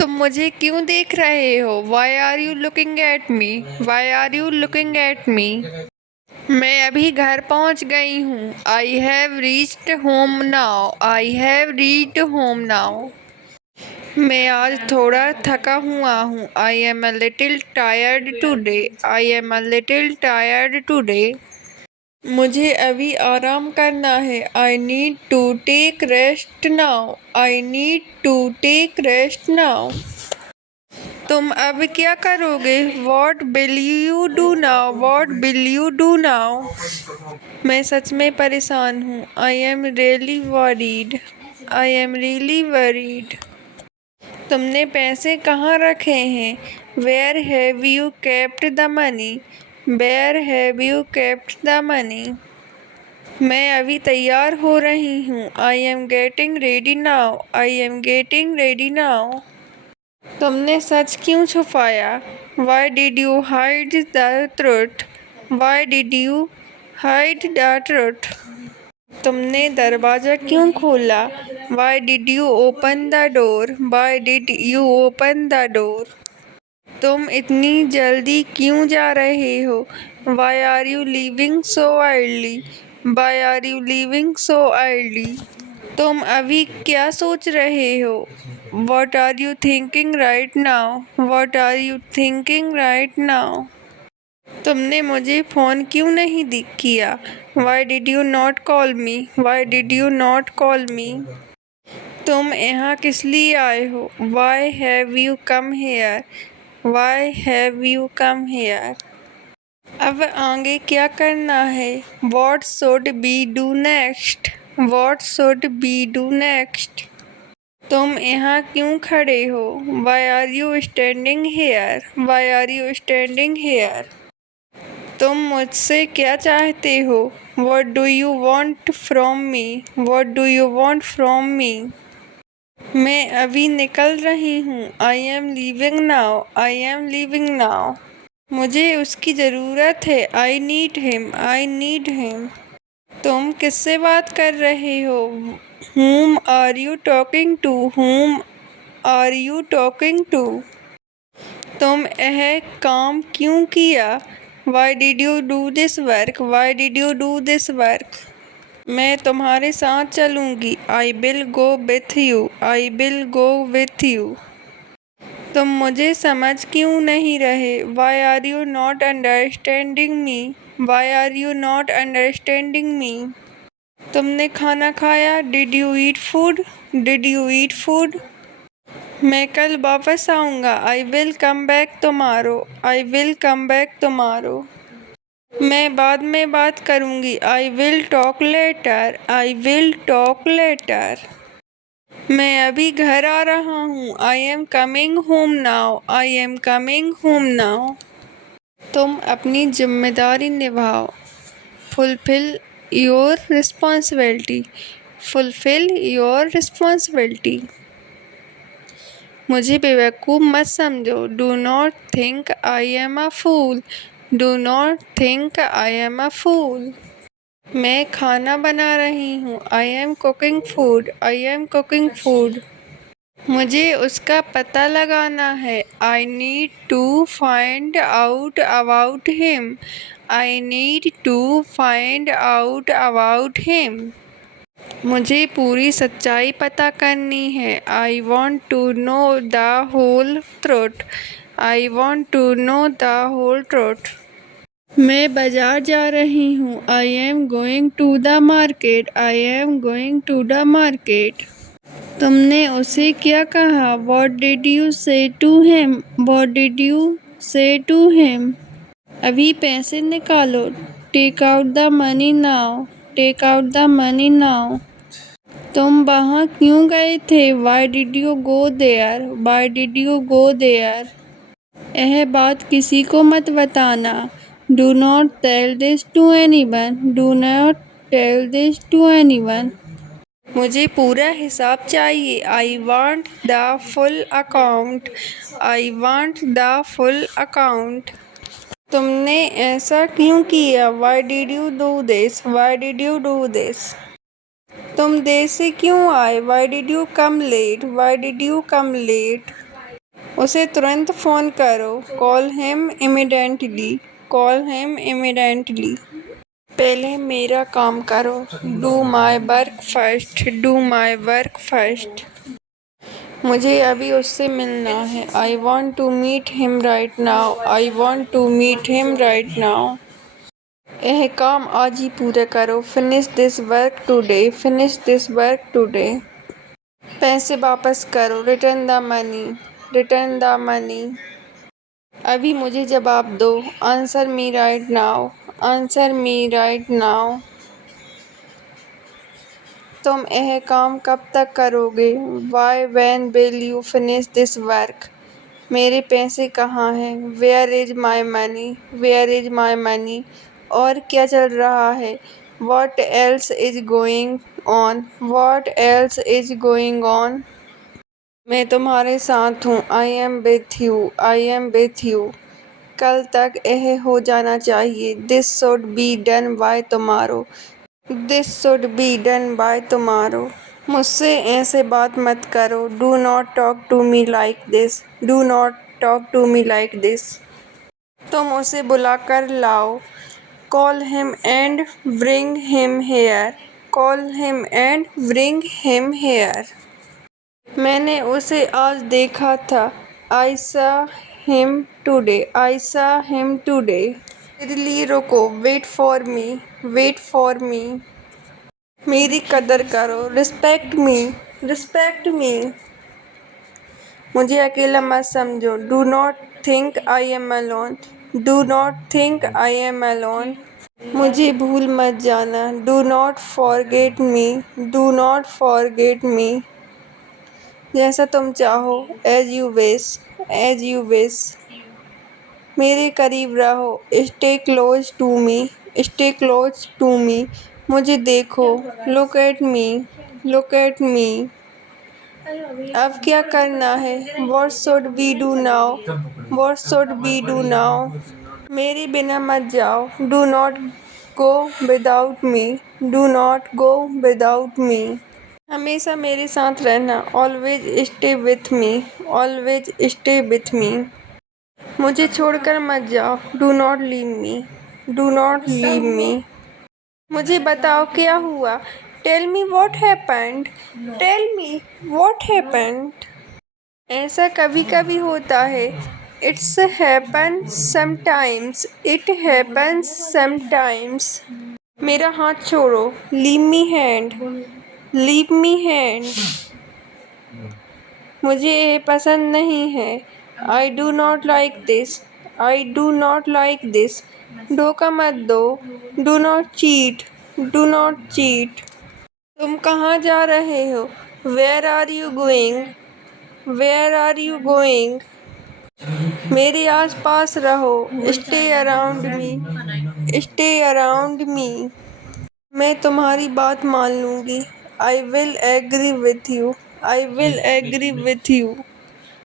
तुम मुझे क्यों देख रहे हो? Why are you looking at me? Why are you looking at me? मैं अभी घर पहुंच गई हूँ। I have reached home now. I have reached home now. मैं आज थोड़ा थका हुआ हूँ। I am a little tired today. I am a little tired today. मुझे अभी आराम करना है। I need to take rest now. I need to take rest now. तुम अब क्या करोगे? What will you do now? What will you do now? मैं सच में परेशान हूँ। I am really worried. I am really worried. तुमने पैसे कहाँ रखे हैं? Where have you kept the money? Where have you kept the money? मैं अभी तैयार हो रही हूँ। I am getting ready now. I am getting ready now. तुमने सच क्यों छुपाया? Why did you hide the truth? Why did you hide the truth? तुमने दरवाज़ा क्यों खोला? Why did you open the door? Why did you open the door? तुम इतनी जल्दी क्यों जा रहे हो? Why are you leaving so early? Why are you leaving so early? तुम अभी क्या सोच रहे हो? What are you thinking right now? What are you thinking right now? तुमने मुझे फ़ोन क्यों नहीं किया? Why did you not call me? Why did you not call me? तुम यहाँ किस लिए आए हो? Why have you come here? Why have you come here? अब आगे क्या करना है? What should be do next? What should be do next? तुम यहाँ क्यों खड़े हो? Why are you standing here? Why are you standing here? तुम मुझसे क्या चाहते हो? What do you want from me? What do you want from me? मैं अभी निकल रही हूँ। I am leaving now. I am leaving now. मुझे उसकी ज़रूरत है। I need him. I need him. तुम किससे बात कर रहे हो? Whom are you talking to? Whom are you talking to? तुम यह काम क्यों किया? Why did you do this work? Why did you do this work? मैं तुम्हारे साथ चलूँगी। I will go with you. I will go with you. तुम मुझे समझ क्यों नहीं रहे? Why are you not understanding me? Why are you not understanding me? तुमने खाना खाया? Did you eat food? Did you eat food? मैं कल वापस आऊँगा। I will come back tomorrow. I will come back tomorrow. मैं बाद में बात करूँगी। I will talk later. I will talk later. मैं अभी घर आ रहा हूँ। I am coming home now. I am coming home now. तुम अपनी जिम्मेदारी निभाओ। Fulfill your responsibility. Fulfill your responsibility. मुझे बेवकूफ़ मत समझो। Do not think I am a fool. Do not think I am a fool. मैं खाना बना रही हूँ। I am cooking food. I am cooking food. मुझे उसका पता लगाना है। I need to find out about him. I need to find out about him. मुझे पूरी सच्चाई पता करनी है। I want to know the whole truth. I want to know the whole truth. मैं बाजार जा रही हूँ। I am going to the market. I am going to the market. तुमने उसे क्या कहा? What did you say to him? What did you say to him? अभी पैसे निकालो। Take out the money now. Take out the money now. तुम वहाँ क्यों गए थे? Why did you go there? Why did you go there? यह बात किसी को मत बताना। Do not tell this to anyone. Do not tell this to anyone. मुझे पूरा हिसाब चाहिए। I want the full account. I want the full account. तुमने ऐसा क्यों किया? Why did you do this? Why did you do this? तुम देर से क्यों आए? Why did you come late? Why did you come late? उसे तुरंत फ़ोन करो। Call him immediately. Call him immediately. पहले मेरा काम करो। Do my work first. Do my work first. मुझे अभी उससे मिलना है। I want to meet him right now. I want to meet him right now. यह काम आज ही पूरा करो। Finish this work today. Finish this work today. पैसे वापस करो। Return the money. Return the money. अभी मुझे जवाब दो। Answer me right now. Answer me right now. तुम यह काम कब तक करोगे? Why when will you finish this work? मेरे पैसे कहाँ हैं? Where is my money? Where is my money? और क्या चल रहा है? What else is going on? What else is going on? मैं तुम्हारे साथ हूँ। I am with you. I am with you. कल तक यह हो जाना चाहिए। This should be done by tomorrow. This should be done by tomorrow. मुझसे ऐसे बात मत करो। Do not talk to me like this. Do not talk to me like this. तुम उसे बुला कर लाओ। Call him and bring him here. Call him and bring him here. मैंने उसे आज देखा था। I saw him today. I saw him today. मेरे लिए रुको। Wait for me. Wait for me. मेरी कदर करो। Respect me. रिस्पेक्ट मी। मुझे अकेला मत समझो। Do not think I am alone. Do not think I am alone. मुझे भूल मत जाना। Do not forget me. Do not forget me. जैसा तुम चाहो। As you wish. As you wish. मेरे करीब रहो। Stay close to me. Stay close to me. मुझे देखो। Look at me. Look at me. अब क्या करना है? What should we do now? What should we do now? मेरे बिना मत जाओ। Do not go without me. Do not go without me. हमेशा मेरे साथ रहना। Always stay with me. Always stay with me. मुझे छोड़कर मत जाओ। Do not leave me. Do not leave me. मुझे बताओ क्या हुआ? Tell me what happened. Tell me what happened. ऐसा कभी कभी होता है। It's happen sometimes. It happens sometimes. मेरा हाथ छोड़ो। Leave me hand. Leave me hand. मुझे ये पसंद नहीं है। I do not like this. I do not like this. धोखा मत दो। Do not cheat. Do not cheat. तुम कहाँ जा रहे हो? Where are you going? Where are you going? मेरे आस पास रहो। Stay around me. Stay around me. मैं तुम्हारी बात मान लूँगी। I will agree with you. I will agree with you.